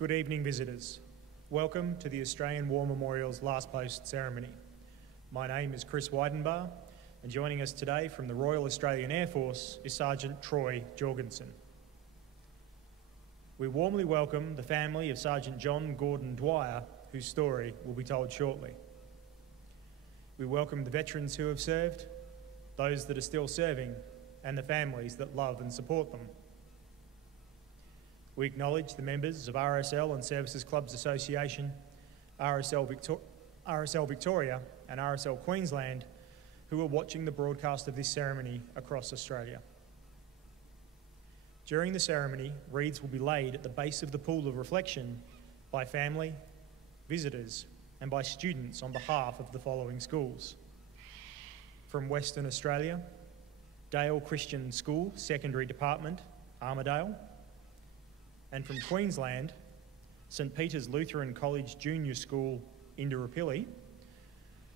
Good evening, visitors. Welcome to the Australian War Memorial's Last Post ceremony. My name is Chris Weidenbar, and joining us today from the Royal Australian Air Force is Sergeant Troy Jorgensen. We warmly welcome the family of Sergeant John Gordon Dwyer, whose story will be told shortly. We welcome the veterans who have served, those that are still serving, and the families that love and support them. We acknowledge the members of RSL and Services Clubs Association, RSL Victoria and RSL Queensland, who are watching the broadcast of this ceremony across Australia. During the ceremony, wreaths will be laid at the base of the pool of reflection by family, visitors, and by students on behalf of the following schools. From Western Australia, Dale Christian School, Secondary Department, Armidale. And from Queensland, St Peter's Lutheran College Junior School, Indooroopilly,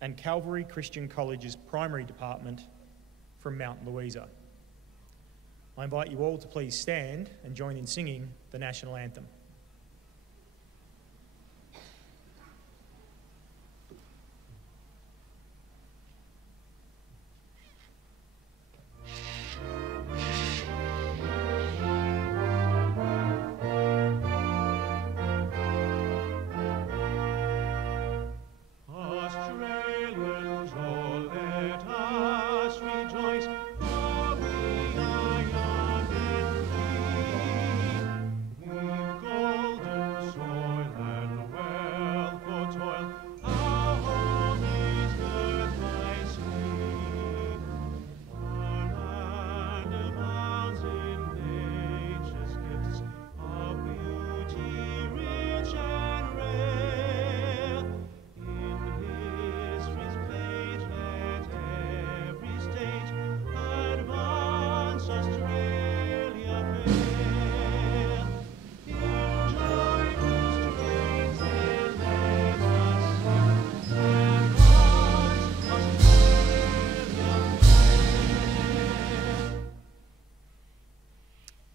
and Calvary Christian College's Primary Department from Mount Louisa. I invite you all to please stand and join in singing the National Anthem.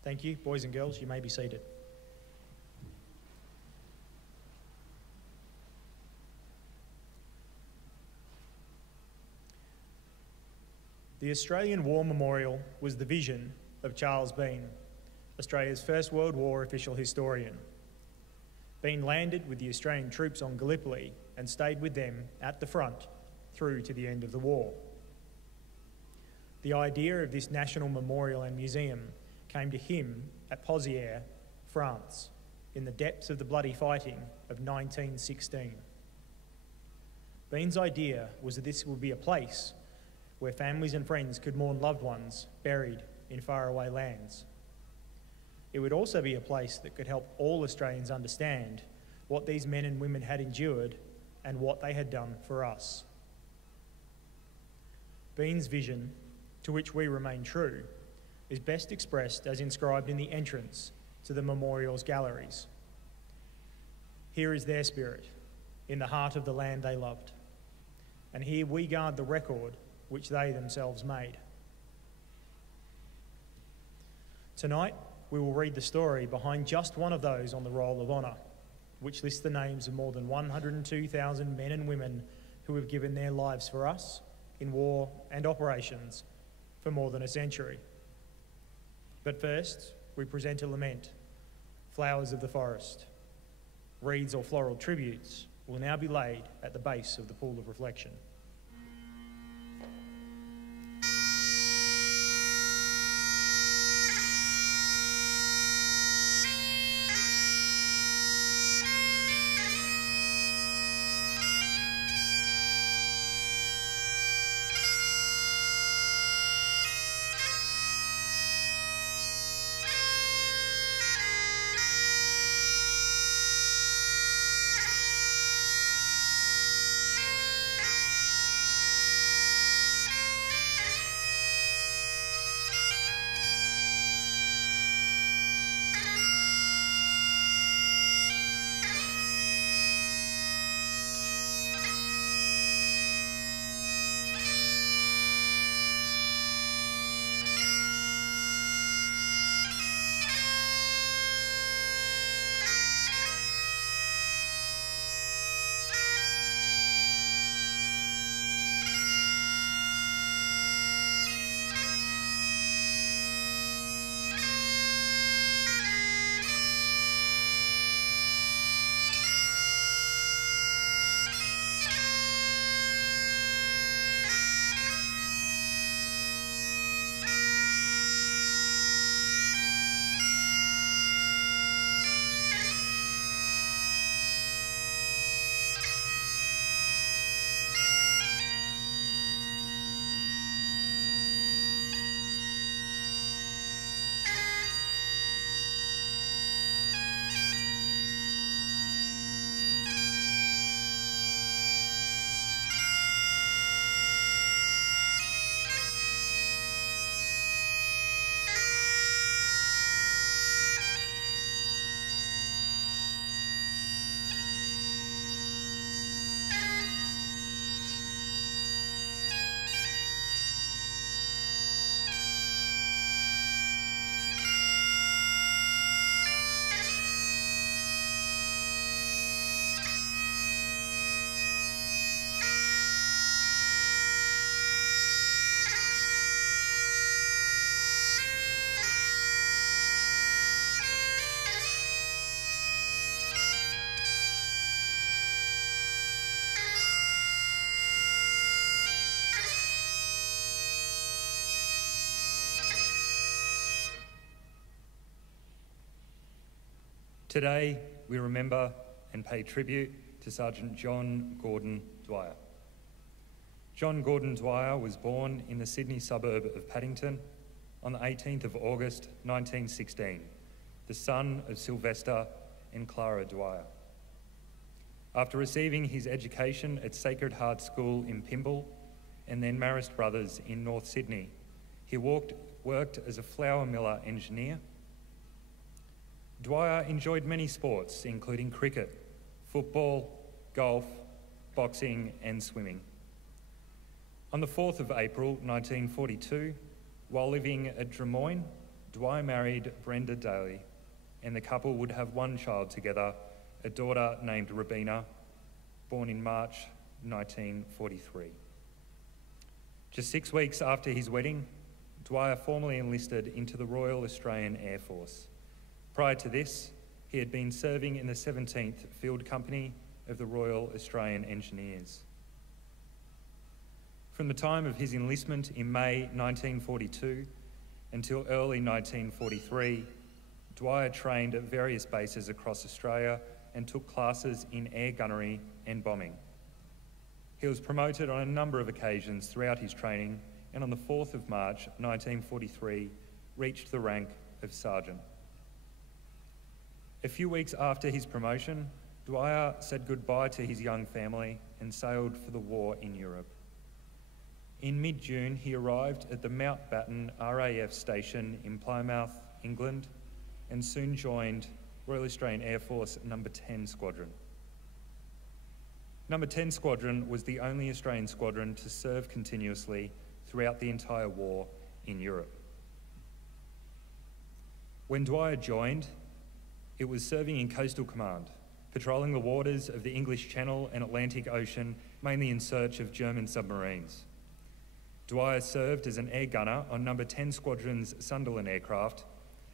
Thank you. Boys and girls, you may be seated. The Australian War Memorial was the vision of Charles Bean, Australia's First World War official historian. Bean landed with the Australian troops on Gallipoli and stayed with them at the front through to the end of the war. The idea of this national memorial and museum came to him at Pozières, France, in the depths of the bloody fighting of 1916. Bean's idea was that this would be a place where families and friends could mourn loved ones buried in faraway lands. It would also be a place that could help all Australians understand what these men and women had endured and what they had done for us. Bean's vision, to which we remain true, is best expressed as inscribed in the entrance to the memorial's galleries. Here is their spirit, in the heart of the land they loved, and here we guard the record which they themselves made. Tonight, we will read the story behind just one of those on the Roll of Honour, which lists the names of more than 102,000 men and women who have given their lives for us in war and operations for more than a century. But first, we present a lament, Flowers of the Forest. Wreaths or floral tributes will now be laid at the base of the pool of reflection. Today, we remember and pay tribute to Sergeant John Gordon Dwyer. John Gordon Dwyer was born in the Sydney suburb of Paddington on the 18th of August 1916, the son of Sylvester and Clara Dwyer. After receiving his education at Sacred Heart School in Pymble and then Marist Brothers in North Sydney, he worked as a flour miller engineer. Dwyer enjoyed many sports, including cricket, football, golf, boxing and swimming. On the 4th of April 1942, while living at Drummoyne, Dwyer married Brenda Daly, and the couple would have one child together, a daughter named Rabina, born in March 1943. Just 6 weeks after his wedding, Dwyer formally enlisted into the Royal Australian Air Force. Prior to this, he had been serving in the 17th Field Company of the Royal Australian Engineers. From the time of his enlistment in May 1942 until early 1943, Dwyer trained at various bases across Australia and took classes in air gunnery and bombing. He was promoted on a number of occasions throughout his training, and on the 4th of March 1943 reached the rank of sergeant. A few weeks after his promotion, Dwyer said goodbye to his young family and sailed for the war in Europe. In mid-June, he arrived at the Mountbatten RAF station in Plymouth, England, and soon joined Royal Australian Air Force No. 10 Squadron. No. 10 Squadron was the only Australian squadron to serve continuously throughout the entire war in Europe. When Dwyer joined, it was serving in Coastal Command, patrolling the waters of the English Channel and Atlantic Ocean, mainly in search of German submarines. Dwyer served as an air gunner on No. 10 Squadron's Sunderland aircraft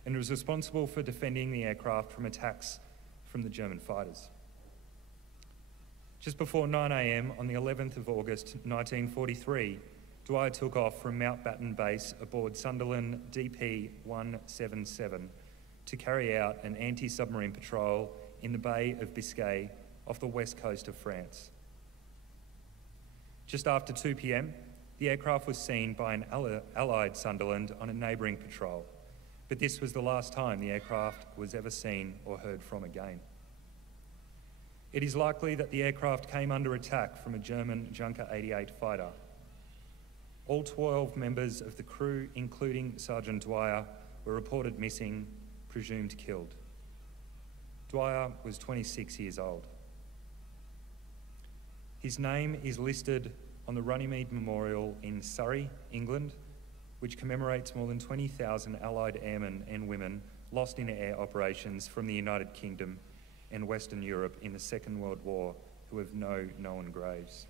and was responsible for defending the aircraft from attacks from the German fighters. Just before 9 a.m. on the 11th of August 1943, Dwyer took off from Mountbatten Base aboard Sunderland DP-177 to carry out an anti-submarine patrol in the Bay of Biscay off the west coast of France. Just after 2 p.m, the aircraft was seen by an Allied Sunderland on a neighbouring patrol, but this was the last time the aircraft was ever seen or heard from again. It is likely that the aircraft came under attack from a German Junker 88 fighter. All 12 members of the crew, including Sergeant Dwyer, were reported missing, presumed killed. Dwyer was 26 years old. His name is listed on the Runnymede Memorial in Surrey, England, which commemorates more than 20,000 Allied airmen and women lost in air operations from the United Kingdom and Western Europe in the Second World War who have no known graves.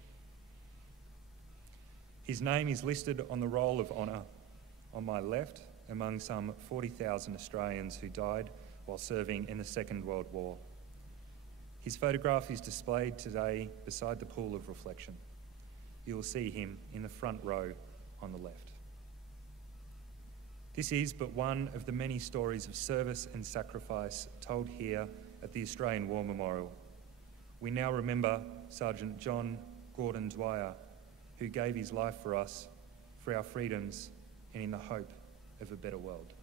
His name is listed on the Roll of Honour on my left among some 40,000 Australians who died while serving in the Second World War. His photograph is displayed today beside the pool of reflection. You will see him in the front row on the left. This is but one of the many stories of service and sacrifice told here at the Australian War Memorial. We now remember Sergeant John Gordon Dwyer, who gave his life for us, for our freedoms, and in the hope of a better world.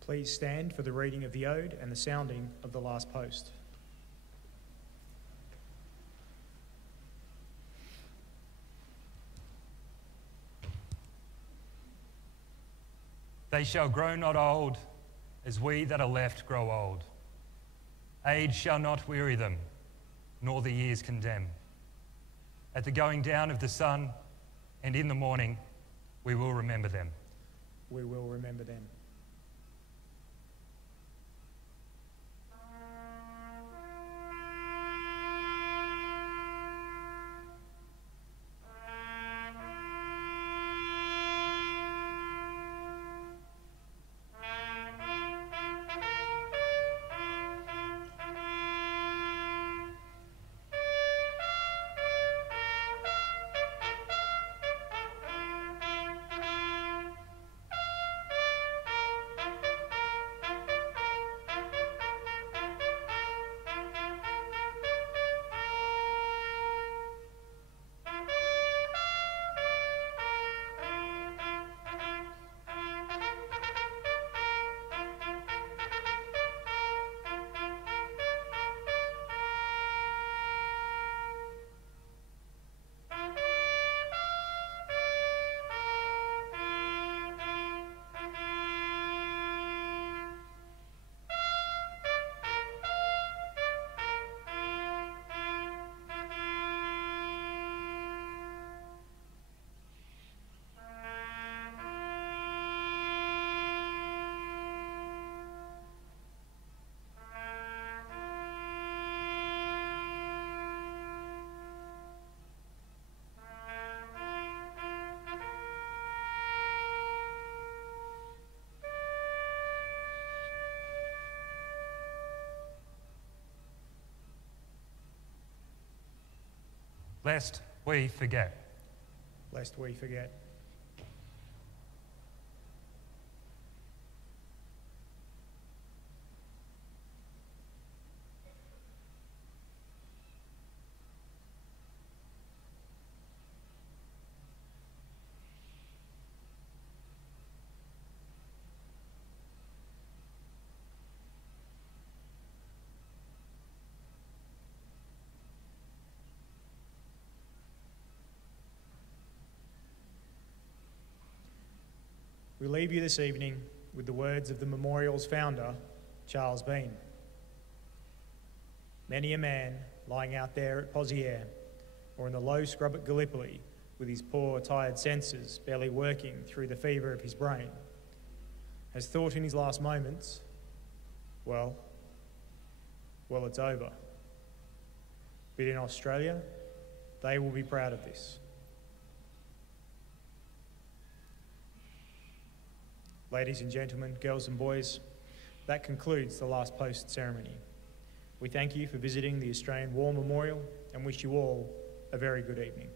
Please stand for the reading of the ode and the sounding of the last post. They shall grow not old, as we that are left grow old. Age shall not weary them, nor the years condemn. At the going down of the sun, and in the morning, we will remember them. We will remember them. lest we forget. Lest we forget. We leave you this evening with the words of the memorial's founder, Charles Bean. Many a man lying out there at Pozières or in the low scrub at Gallipoli with his poor, tired senses barely working through the fever of his brain has thought in his last moments, well, it's over. But in Australia, they will be proud of this. Ladies and gentlemen, girls and boys, that concludes the last post ceremony. We thank you for visiting the Australian War Memorial and wish you all a very good evening.